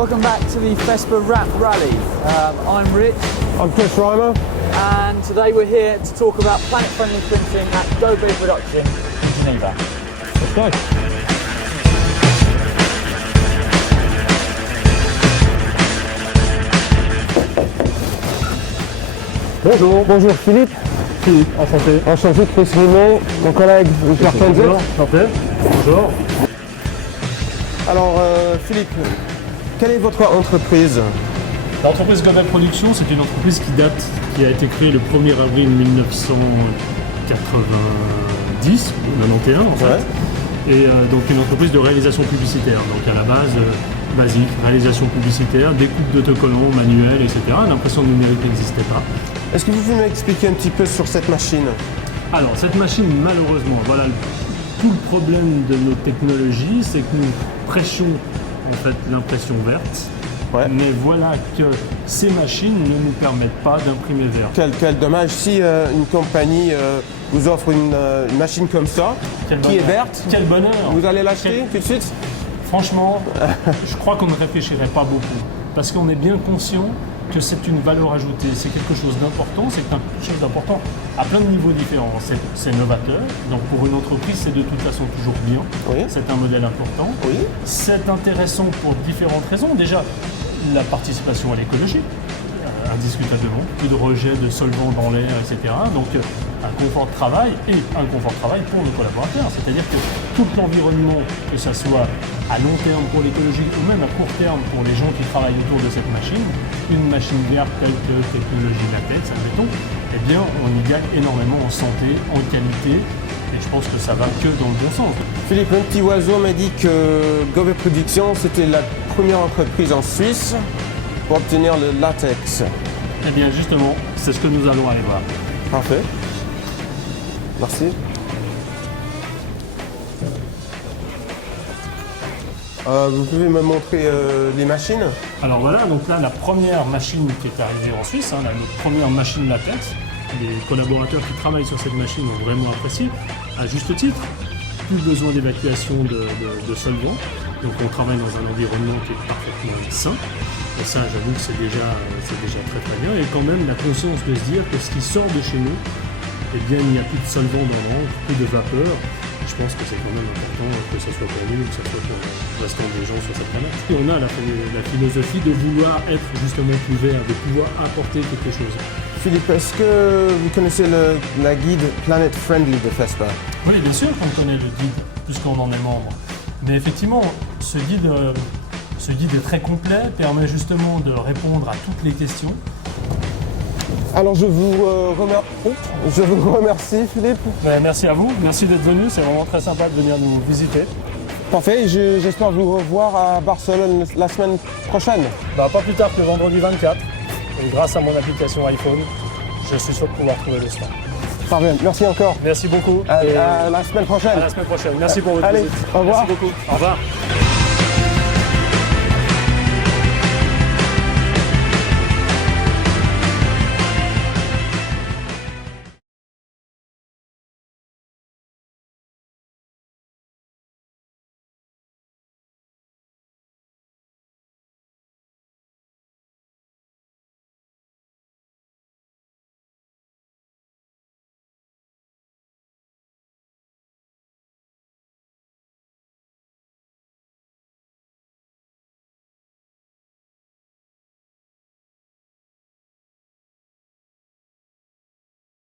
Welcome back to the Vespa Wrap Rally. I'm Rich. I'm Chris Reimer. And today we're here to talk about planet-friendly printing at Gobe Production in Geneva. Let's go. Bonjour. Bonjour Philippe. Philippe, enchanté. Enchanté, Chris Raymond, mon collègue Richard Kenzel. Bonjour, enchanté. Bonjour. Alors Philippe, quelle est votre entreprise? L'entreprise Gobe Production, c'est une entreprise qui a été créée le 1er avril 1990, 91 en fait. Ouais. Et donc une entreprise de réalisation publicitaire. Donc à la base, basique, réalisation publicitaire, découpe d'autocollants, manuels, etc. L'impression numérique n'existait pas. Est-ce que vous pouvez m'expliquer un petit peu sur cette machine? Alors cette machine, malheureusement, voilà tout le problème de nos technologies, c'est que nous prêchions en fait l'impression verte. Ouais. Mais voilà que ces machines ne nous permettent pas d'imprimer vert. Quel dommage si une compagnie vous offre une machine comme ça, qui est verte. Quel bonheur! Vous allez l'acheter tout de suite? Franchement, je crois qu'on ne réfléchirait pas beaucoup. Parce qu'on est bien conscient que c'est une valeur ajoutée, c'est quelque chose d'important, c'est quelque chose d'important à plein de niveaux différents. C'est novateur, donc pour une entreprise c'est de toute façon toujours bien, Oui. c'est un modèle important. Oui. C'est intéressant pour différentes raisons. Déjà, la participation à l'écologie, indiscutablement, plus de rejet de solvants dans l'air, etc. Donc un confort de travail et un confort de travail pour nos collaborateurs. C'est-à-dire que tout l'environnement, que ce soit à long terme pour l'écologie ou même à court terme pour les gens qui travaillent autour de cette machine, une machine verte telle que technologie latex, admettons, eh bien on y gagne énormément en santé, en qualité, et je pense que ça va que dans le bon sens. Philippe, un petit oiseau m'a dit que Gobe Production, c'était la première entreprise en Suisse pour obtenir le latex. Eh bien justement, c'est ce que nous allons aller voir. Parfait. Merci. Vous pouvez me montrer les machines? Alors voilà, donc là la première machine qui est arrivée en Suisse, notre première machine latex, les collaborateurs qui travaillent sur cette machine ont vraiment apprécié, à juste titre. Plus besoin d'évacuation de solvants, donc on travaille dans un environnement qui est parfaitement sain. Et ça, j'avoue que c'est déjà très très bien. Et quand même la conscience de se dire que ce qui sort de chez nous, eh bien il n'y a plus de solvant dans l'air, plus de vapeur. Je pense que c'est quand même important que ce soit pour nous ou que ce soit pour le restant des gens sur cette planète. Et on a la philosophie de vouloir être justement plus vert, de pouvoir apporter quelque chose. Philippe, est-ce que vous connaissez la guide Planet Friendly de Vespa? Oui, bien sûr qu'on connaît le guide, puisqu'on en est membre. Mais effectivement, ce guide est très complet, permet justement de répondre à toutes les questions. Alors je vous remercie Philippe. Merci à vous, merci d'être venu, c'est vraiment très sympa de venir nous visiter. Parfait, j'espère vous revoir à Barcelone la semaine prochaine. Pas plus tard que vendredi 24, et grâce à mon application iPhone, je suis sûr de pouvoir trouver le stand. Parfait, merci encore. Merci beaucoup. À la semaine prochaine. À la semaine prochaine. Merci pour votre Allez, visite. au revoir. Merci beaucoup. Au revoir.